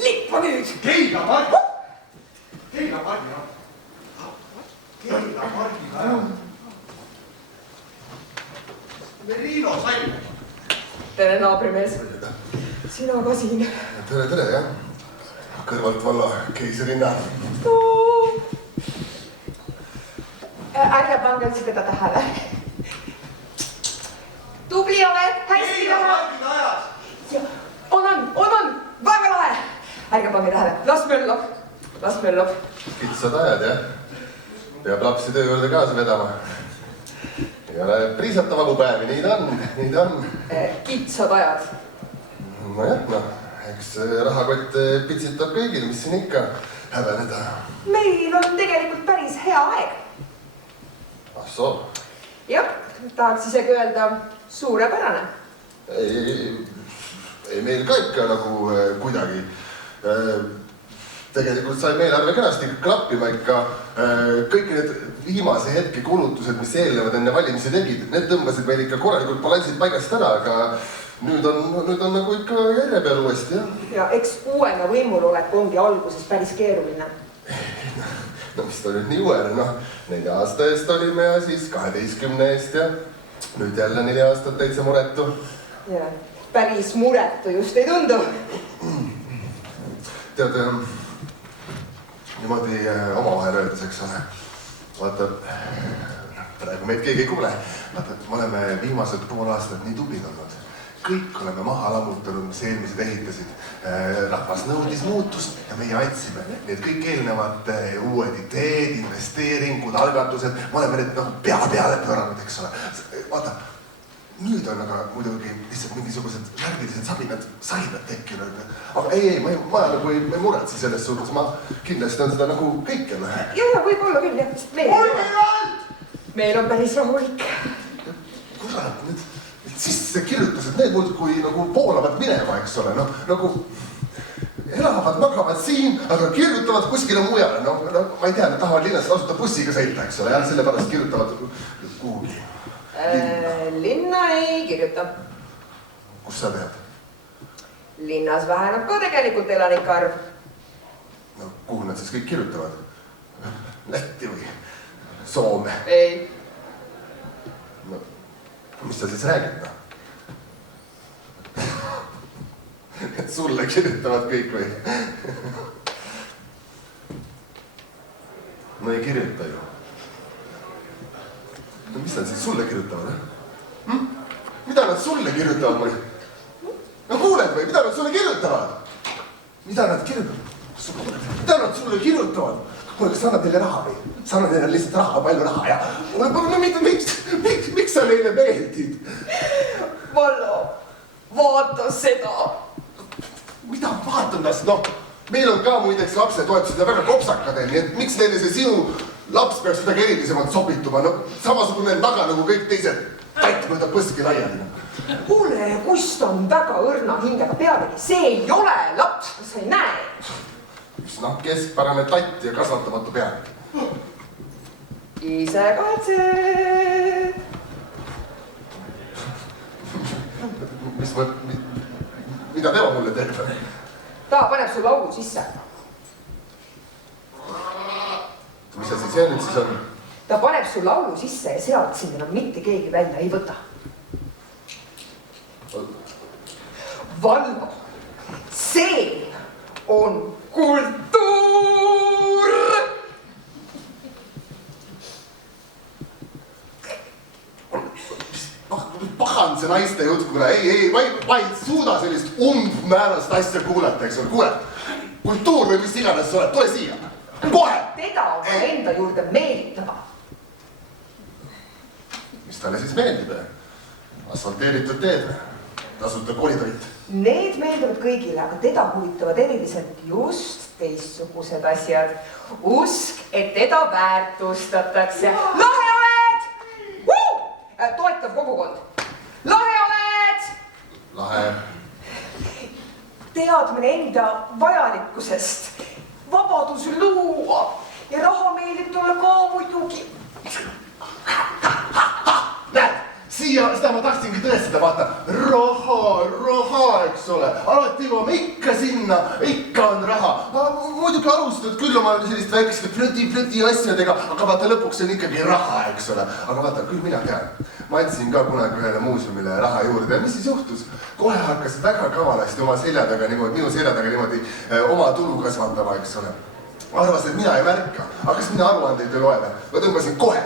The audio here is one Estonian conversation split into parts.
Lippa nüüd! Keila Margina! Merino Sain! Tere, naabrimees! Sina ka siin. Tere, jah. Kõrvalt valla keiserinna. Ärge pange seda tähele. Tubli oled, hästi Keila Margina ajas! On, väga lahe. Ärge pange tähele, las möllab. Kitsad ajad, jah? Peab lapsi töö juurde kaasa vedama. Ei ole priisata vabu päevi, nii ta on. Kitsad ajad. Nojah, eks rahakott pitsitab kõigil, mis siin ikka häveneda. Meil on tegelikult päris hea aeg. Ah soo? Jah, tahaks isegi öelda suurepärane. Ei meil ka ikka nagu kuidagi. Tegelikult sai meelarve kenasti klappima ikka. Kõik need viimase hetke kulutused, mis eelnevad enne valimisi tegid, need tõmbasid meil ikka korralikult balansid paigast ära, aga nüüd on nagu ikka järje peal uuesti, jah? Ja eks uuena võimulolek ongi alguses päris keeruline. No mis ta nüüd nii uuene, 4 aasta eest olime ja siis 12 eest ja nüüd jälle 4 aastat täitsa muretu. Ja, päris muretu just ei tundu. Tead, niimoodi omavahel öeldes, eks ole. Vaata, praegu meid keegi ei kuule. Vaata, me oleme viimased pool aastat nii tublid olnud. Kõik oleme maha lammutanud, mis eelmised ehitasid. Rahvas nõudis muutust ja meie andsime. Need kõik eelnevad uued ideed, investeeringud, algatused. Me oleme need pea peale pööranud, eks ole. Vaata, nüüd on aga muidugi lihtsalt mingisugused värvilised sahinad tekkinud. Aga ei, ma nagu ei muretse selles suhtes. Ma kindlasti on seda nagu kõike. Ja, võib olla küll, jah. Meil on päris rahulik. Kurat, need sisse kirjutused, need muudkui nagu poolavad minema, eks ole. Nagu elavad, magavad siin, aga kirjutavad kuskile mujale. Ma ei tea, nad tahavad linnas tasuta bussiga sõita, eks ole. Sellepärast kirjutavad kuhugi. Linna ei kirjuta. Kus sa tead? Linnas väheneb ka tegelikult elanike arv. Kuhu nad siis kõik kirjutavad? Lätti või Soome? Ei. Mis sa siis räägid? Et sulle kirjutavad kõik või? No ei kirjuta ju. No mis nad siis sulle kirjutavad? Mida nad sulle kirjutavad või? No kuuled või? Mida nad sulle kirjutavad? Mida nad kirjutavad? Mida nad sulle kirjutavad? Kuule, kas sa annad neile raha või? Sa annad neile lihtsalt raha, palju raha ja... Miks sa neile meeldid? Vallo, vaata seda. Mida vaatamas? Meil on ka muideks lapsetoetused ja väga kopsakad, nii et miks neile see sinu laps peaks midagi erilisemalt sobituma? Samasugune naga nagu kõik teised tatt mööda põski laiali. Kuule, kust on väga õrna hingega pealegi. See ei ole laps, sa ei näe. Keskpärane tatt ja kasvatamatu pealegi. Ise kahetsed. Mida tema mulle teeb? Ta paneb su laulu sisse. Mis see nüüd siis on? Ta paneb su laulu sisse ja sealt sind enam mitte keegi välja ei võta. Valvo, see on kultuur! Pahan see naiste jutt, kuule, ma ei suuda sellist umbmäärast asja kuulata, eks ole, kuule. Kultuur või mis iganes sa oled, tule siia. Kohe! Teda on enda juurde meelitama. Mis talle siis meeldib? Asfalteeritud teed, tasuta koolitoit. Need meelduvad kõigile, aga teda huvitavad eriliselt just teistsugused asjad. Usk, et teda väärtustatakse. Lahe oled! Toetav kogukond. Lahe oled! Lahe. Teadmine enda vajalikkusest, vabadus luua ja raha meie ja vaata, raha, eks ole. Alati jõuame ikka sinna, ikka on raha. Muidugi alustad küll oma sellist väikeste flöti asjadega, aga vaata lõpuks on ikkagi raha, eks ole. Aga vaata, küll mina tean. Ma andsin ka kunagi ühele muuseumile raha juurde ja mis siis juhtus? Kohe hakkas väga kavalasti oma selja taga niimoodi, minu selja taga niimoodi oma tulu kasvandama, eks ole. Arvas, et mina ei märka, hakkas mina aruandeid ei loeme. Ma tõmbasin kohe.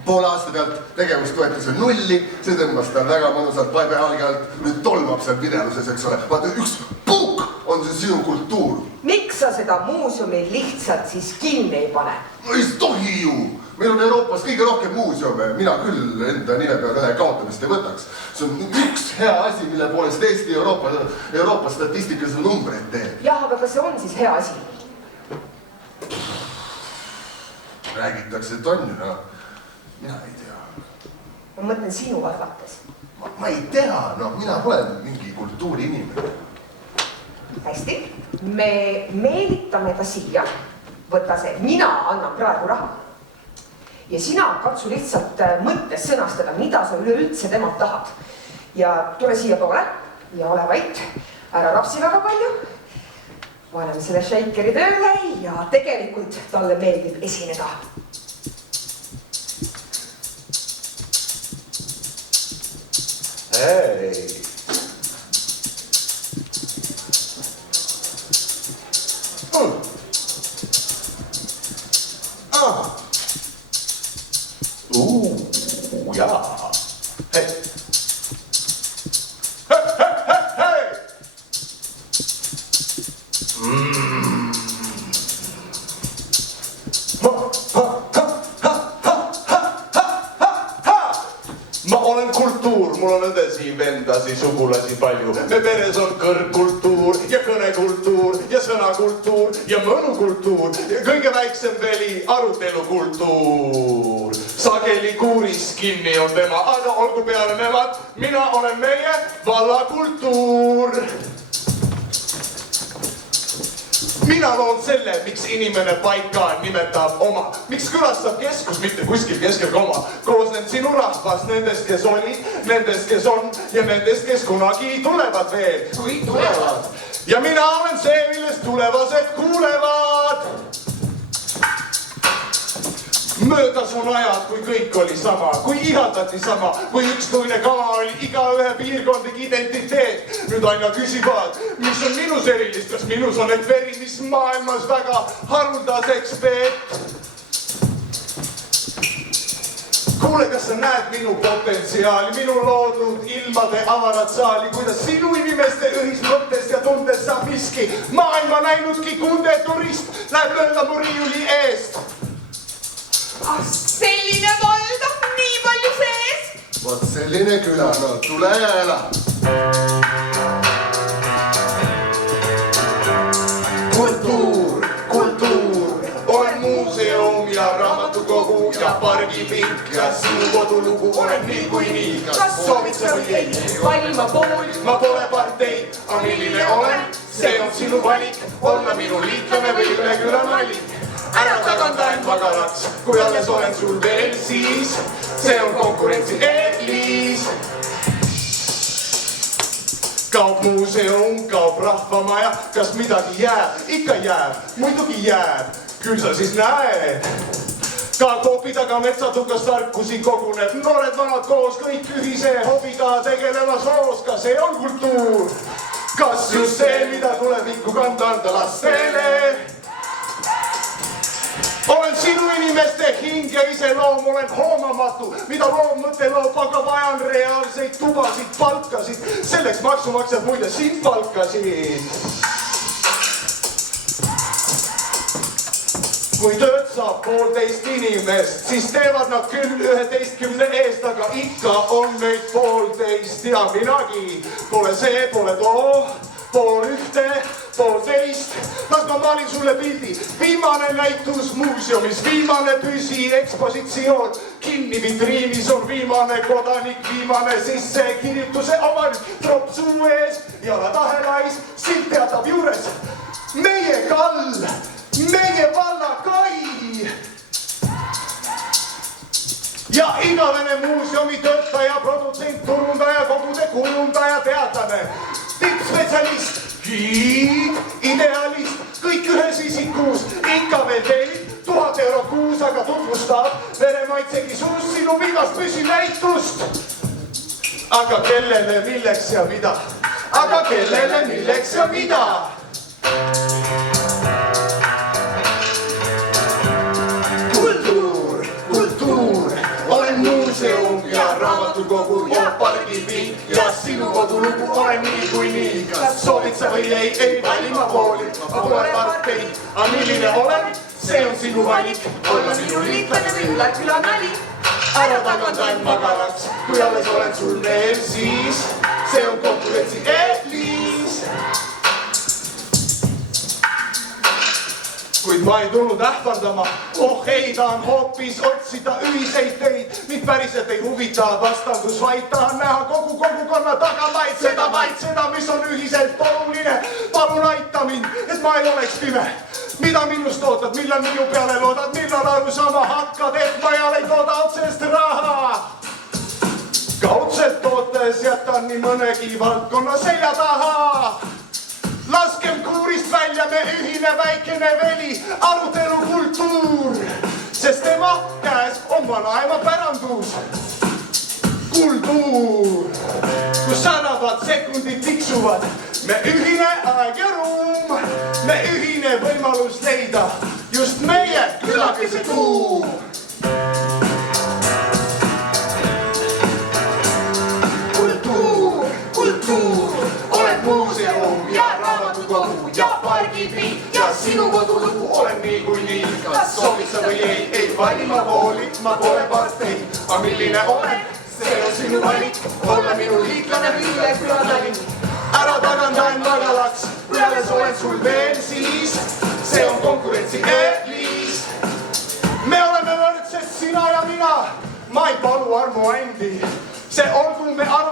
Poole aasta pealt tegevustoetuse nulli, see tõmbas tal väga mõnusalt vaibehalgi alt, nüüd tolmab seal videluses, eks ole. Vaata, üks puuk on see sinu kultuur. Miks sa seda muuseumi lihtsalt siis kinni ei pane? No ei tohi ju! Meil on Euroopas kõige rohkem muuseume, mina küll enda nime peal ühe kaotamist ei võtaks. See on üks hea asi, mille poolest Eesti Euroopa statistikas numbreid teeb. Jah, aga kas see on siis hea asi? Räägitakse, et on ju, no. Mina ei tea. Ma mõtlen sinu arvates. Ma ei tea, no mina olen mingi kultuuri inimene. Hästi, me meelitame ta siia. Võta see, mina annan praegu raha. Ja sina katsu lihtsalt mõttes sõnastada, mida sa üleüldse temalt tahad. Ja tule siia poole ja ole vait. Ära rapsi väga palju. Paneme selle shaikeri tööle ja tegelikult talle meeldib esineda. Hei! Jaa. Hei! Hei! Ma olen kultuur, mul on õdesi, vendasi, sugulasi palju. Me peres on kõrgkultuur ja kõnekultuur ja sõnakultuur ja mõnukultuur ja kõige väiksem veli arutelukultuur. Sageli kuuris kinni on tema, aga olgu peale nemad, mina olen meie vallakultuur. Mina loon selle, miks inimene paika nimetab oma. Miks külastab keskus, mitte kuskil keskel koma. Koosnen sinu rahvas nendest, kes olid, nendest, kes on ja nendest, kes kunagi tulevad veel. Kui tulevad. Ja mina olen see, millest tulevased kuulevad. Möödas on ajad, kui kõik oli sama, kui ihaldati sama, kui ükstuine kama oli iga ühe piirkondlik identiteet. Nüüd aina küsivad, mis on minus erilist, kas minus on need veri, mis maailmas väga haruldaseks peet. Kuule, kas sa näed minu potentsiaali, minu loodud ilmade avarat saali, kuidas sinu inimeste ühis mõttes ja tundes saab miski maailma näinudki kunde turist läheb mööda mu riiuli eest. Selline vald on nii palju sees. Vot selline küla, no tule ja ela. Kultuur, olen muuseum ja raamatukogu ja pargipink ja sinu kodulugu olen niikuinii. Kas soovid sa või ei? Valima pool. Ma pole partei, aga milline olen, see on sinu valik, olla minu liitlane või üle küla nalik. Ära tagant ainult magalaks, kui alles olen sul veel siis, see on konkurentsi eelis. Kaob muuseum, kaob rahvamaja, kas midagi jääb? Ikka jääb, muidugi jääb, küll sa siis näed. Ka koopi taga metsatukas tarkusi koguneb, noored vanad koos kõik ühise hobiga tegelemas hoos, ka see on kultuur. Kas just see, mida tulevikku kanda anda lastele? Olen sinu inimeste hing ja iseloom, olen hoomamatu, mida loommõte loob, aga vajan reaalseid tubasid, palkasid. Selleks maksumaksjad muide sind palkasid. Kui tööd saab 1,5 inimest, siis teevad nad küll 11 eest, aga ikka on neid 1,5 ja minagi. Pole see, pole too, pool ühte, 1,5. Las ma maalin sulle pildi. Viimane näitus muuseumis, viimane püsiekspositsioon. Kinni vitriinis on viimane kodanik, viimane sissekirjutuse omanik. Tropp suu ees, jalad ahelais, silt teatab juures. Meie kall, meie valla kai. ja igavene muuseumi töötaja, produtsent, turundaja, kogude kujundaja, teadlane, tippspetsialist, giid, idealist, kõik ühes isikus, ikka veel teenib 1000 eurot kuus, aga tutvustab veremaitsegi suus sinu vigast püsinäitust. Aga kellele, milleks ja mida? Aga kellele, milleks ja mida? Kultuur, olen muuseum ja raamatukogu ja pargipind ja sinu kodulugu olen niikuinii. Kas soovid sa või ei valima pooli, ma pole partei, aga milline olen, see on sinu valik. olla minu liitlane või üle küla nali. Ära tagandan magalaks, kui alles olen sul veel, siis see on konkurentsi eelis. Kuid ma ei tulnud ähvardama, ei tahan hoopis otsida ühiseid teid. Mind päriselt ei huvita vastandus, vaid tahan näha kogu kogukonna taga vaid seda, mis on ühiselt oluline. Palun aita mind, et ma ei oleks pime. Mida minust ootad, millal minu peale loodad, millal aru sama hakkad, et ma ei tooda otsest raha. Kaudselt tootes jätan nii mõnegi valdkonna selja taha. Laskem kuurist välja me ühine väikene veli, arutelu kultuur, sest tema käes on vanaema pärandus. Kultuur, kus säravad sekundid tiksuvad, me ühine aeg ja ruum, me ühine võimalus leida just meie külakese tuum. Kultuur, oled muuseum ja raamatukogu ja pargipind ja sinu kodulugu olen niikuinii. Kas soovid sa või ei valima pooli, ma pole partei, aga milline olen, see on sinu valik. Olla minu liitlane või üle küla nali. Ära tagandan magalaks, kui alles olen sul veel, siis see on konkurentsi eelis. Me oleme võrdsed, sina ja mina, ma ei palu armu andi, see olgu me armu.